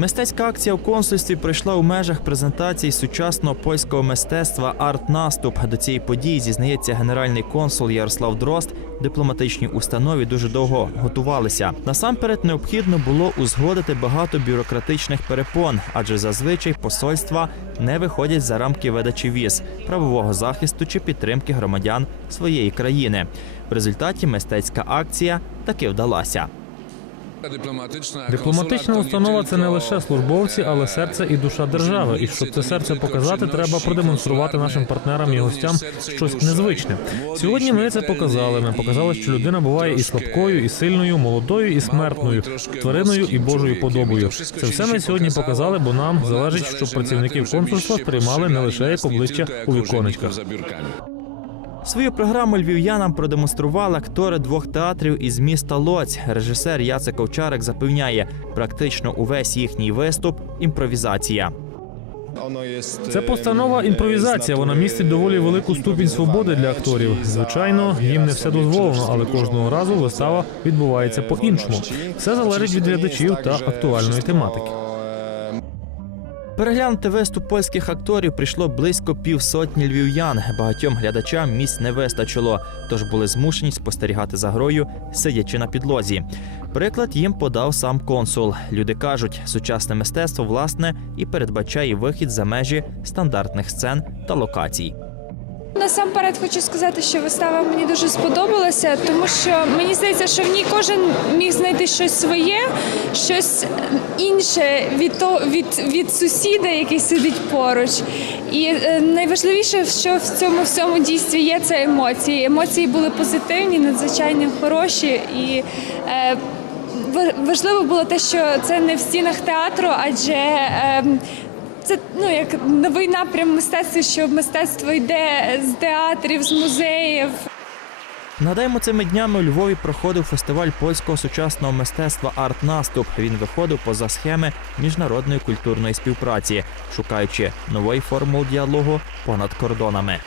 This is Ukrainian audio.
Мистецька акція в консульстві пройшла у межах презентації сучасного польського мистецтва арт-наступ. До цієї події зізнається генеральний консул Ярослав Дрозд. Дипломатичній установі дуже довго готувалися. Насамперед необхідно було узгодити багато бюрократичних перепон, адже зазвичай посольства не виходять за рамки видачі віз, правового захисту чи підтримки громадян своєї країни. В результаті мистецька акція таки вдалася. Дипломатична установа це не лише службовці, але серце і душа держави. І щоб це серце показати, треба продемонструвати нашим партнерам і гостям щось незвичне. Сьогодні ми це показали. Ми показали, що людина буває і слабкою, і сильною, молодою, і смертною, твариною і божою подобою. Це все ми сьогодні показали, бо нам залежить, щоб працівників консульства сприймали не лише як обличчя у віконечках. Свою програму львів'янам продемонстрували актори двох театрів із міста Лоць. Режисер Яцек Овчарик запевняє, практично увесь їхній виступ імпровізація. Це постанова імпровізація. Вона містить доволі велику ступінь свободи для акторів. Звичайно, їм не все дозволено, але кожного разу вистава відбувається по-іншому. Все залежить від глядачів та актуальної тематики. Переглянути виступ польських акторів прийшло близько півсотні львів'ян. Багатьом глядачам місць не вистачило, тож були змушені спостерігати за грою, сидячи на підлозі. Приклад їм подав сам консул. Люди кажуть, сучасне мистецтво власне і передбачає вихід за межі стандартних сцен та локацій. Насамперед хочу сказати, що вистава мені дуже сподобалася, тому що мені здається, що в ній кожен міг знайти щось своє, щось інше від то, від, від сусіда, який сидить поруч. І е, найважливіше, що в цьому всьому дійстві є, це емоції. Емоції були позитивні, надзвичайно хороші і. Е, Важливо було те, що це не в стінах театру, адже ем, це ну як новий напрям мистецтва, що мистецтво йде з театрів, з музеїв. Нагадаємо, цими днями у Львові проходив фестиваль польського сучасного мистецтва Арт-наступ. Він виходив поза схеми міжнародної культурної співпраці, шукаючи нової формул діалогу понад кордонами.